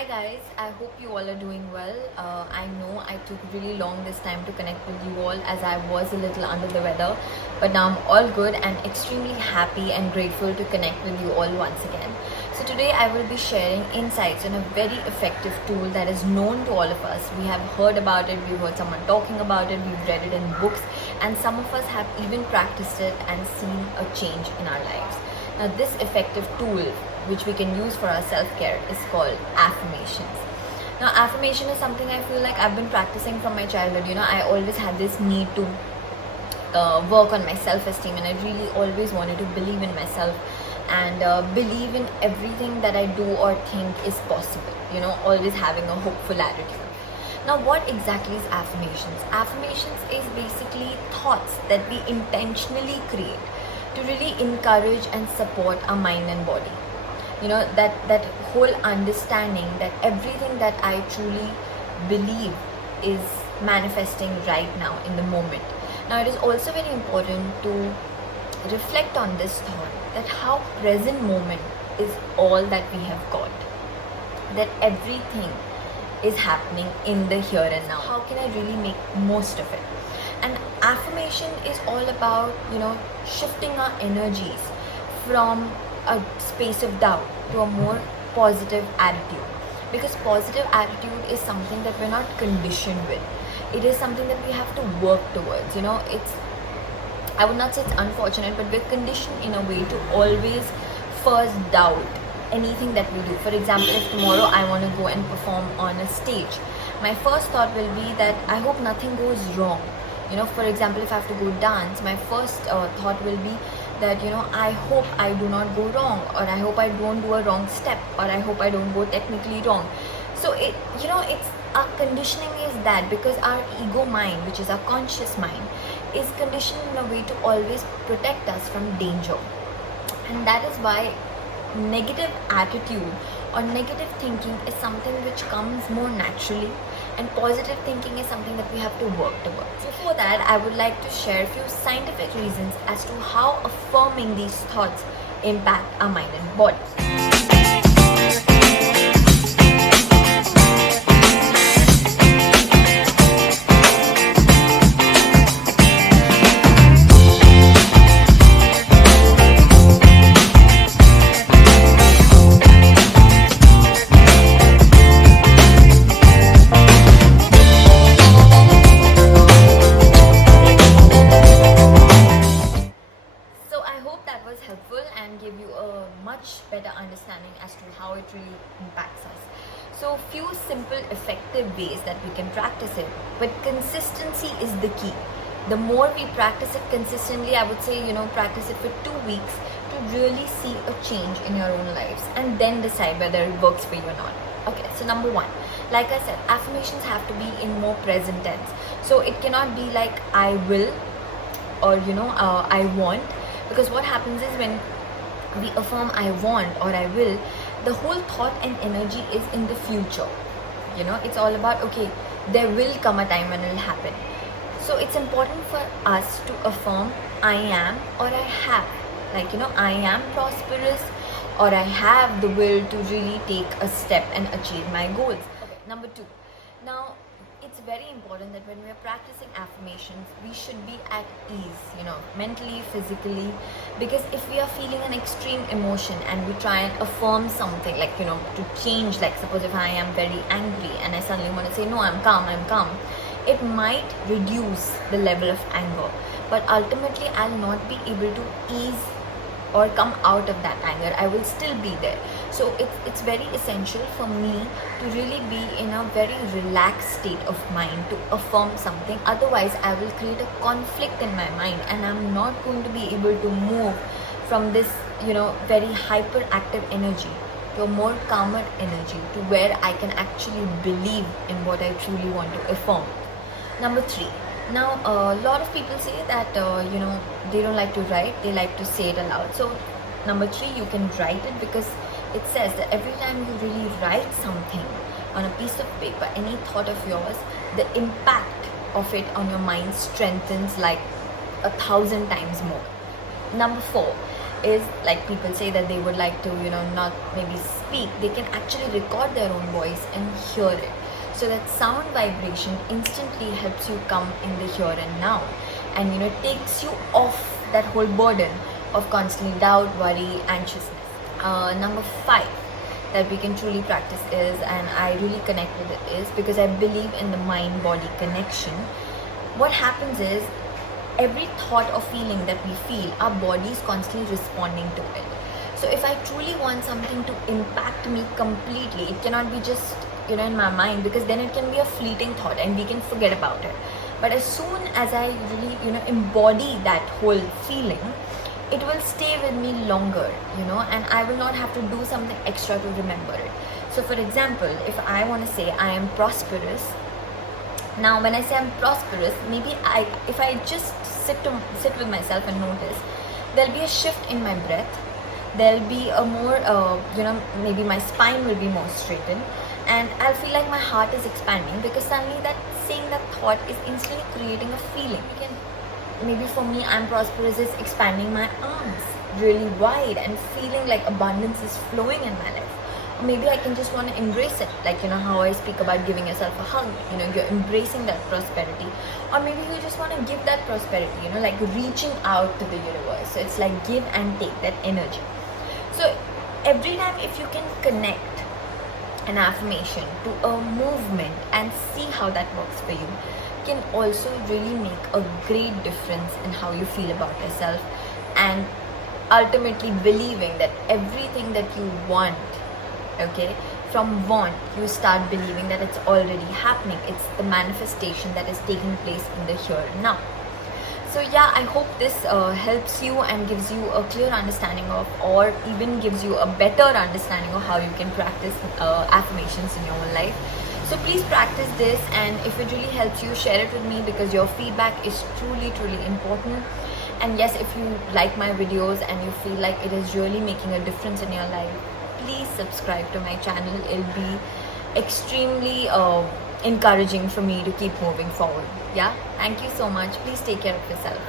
Hi guys, I hope you all are doing well. I know I took really long this time to connect with you all as I was a little under the weather, but now I'm all good and extremely happy and grateful to connect with you all once again. So today I will be sharing insights on a very effective tool that is known to all of us. We have heard about it, we've heard someone talking about it, we've read it in books, and some of us have even practiced it and seen a change in our lives. Now, this effective tool which we can use for our self-care is called affirmations. Now, affirmation is something I feel like I've been practicing from my childhood. I always had this need to work on my self-esteem, and I really always wanted to believe in myself and believe in everything that I do or think is possible. Always having a hopeful attitude. Now, what exactly is affirmations? Affirmations is basically thoughts that we intentionally create to really encourage and support our mind and body. That whole understanding that everything that I truly believe is manifesting right now in the moment. Now, it is also very important to reflect on this thought that how present moment is all that we have got, that everything is happening in the here and now. How can I really make most of it? And affirmation is all about shifting our energies from a space of doubt to a more positive attitude, because positive attitude is something that we're not conditioned with. It is something that we have to work towards. It's, I would not say it's unfortunate, but we're conditioned in a way to always first doubt anything that we do. For example, if tomorrow I want to go and perform on a stage, my first thought will be that I hope nothing goes wrong. For example, if I have to go dance, my first thought will be that I hope I do not go wrong, or I hope I don't do a wrong step, or I hope I don't go technically wrong. So it's our conditioning is that, because our ego mind, which is our conscious mind, is conditioned in a way to always protect us from danger. And that is why negative attitude or negative thinking is something which comes more naturally, and positive thinking is something that we have to work towards. So for that, I would like to share a few scientific reasons as to how affirming these thoughts impact our mind and body. Helpful and give you a much better understanding as to how it really impacts us. So few simple effective ways that we can practice it, but consistency is the key. The more we practice it consistently, I would say practice it for 2 weeks to really see a change in your own lives, and then decide whether it works for you or not. Okay, so number 1, like I said, affirmations have to be in more present tense. So it cannot be like I will or I want. Because what happens is, when we affirm I want or I will, the whole thought and energy is in the future. It's all about, okay, there will come a time when it will happen. So it's important for us to affirm I am or I have. Like, I am prosperous, or I have the will to really take a step and achieve my goals. Okay, number 2. Now, it's very important that when we are practicing affirmations, we should be at ease, mentally, physically, because if we are feeling an extreme emotion and we try and affirm something, like, to change, like suppose if I am very angry and I suddenly want to say, no, I'm calm, it might reduce the level of anger, but ultimately I'll not be able to ease or come out of that anger. I will still be there. So it's very essential for me to really be in a very relaxed state of mind to affirm something. Otherwise, I will create a conflict in my mind, and I'm not going to be able to move from this very hyperactive energy to a more calmer energy, to where I can actually believe in what I truly want to affirm. Number 3. Now, a lot of people say that, they don't like to write, they like to say it aloud. So, number 3, you can write it, because it says that every time you really write something on a piece of paper, any thought of yours, the impact of it on your mind strengthens like 1,000 times more. Number 4, is, like people say that they would like to, not maybe speak, they can actually record their own voice and hear it. So that sound vibration instantly helps you come in the here and now, and takes you off that whole burden of constantly doubt, worry, anxiousness. Number 5 that we can truly practice is, and I really connect with it, is because I believe in the mind-body connection. What happens is, every thought or feeling that we feel, our body is constantly responding to it. So if I truly want something to impact me completely, it cannot be just in my mind, because then it can be a fleeting thought and we can forget about it. But as soon as I really embody that whole feeling, it will stay with me longer, and I will not have to do something extra to remember it. So for example, if I want to say I am prosperous, now when I say I'm prosperous, maybe if I just sit with myself and notice, there'll be a shift in my breath, there'll be a more maybe my spine will be more straightened, and I'll feel like my heart is expanding, because suddenly that saying that thought is instantly creating a feeling. Maybe for me, I'm prosperous is expanding my arms really wide and feeling like abundance is flowing in my life. Or maybe I can just want to embrace it, like how I speak about giving yourself a hug, you're embracing that prosperity. Or maybe you just want to give that prosperity, like reaching out to the universe. So it's like give and take, that energy. So every time, if you can connect an affirmation to a movement and see how that works for you, can also really make a great difference in how you feel about yourself, and ultimately believing that everything that you want, from want, you start believing that it's already happening. It's the manifestation that is taking place in the here and now. So yeah, I hope this helps you and gives you a clear understanding of, or even gives you a better understanding of how you can practice affirmations in your own life. So please practice this, and if it really helps you, share it with me, because your feedback is truly important. And yes, if you like my videos and you feel like it is really making a difference in your life, please subscribe to my channel. It'll be extremely encouraging for me to keep moving forward. Yeah, thank you so much. Please take care of yourself.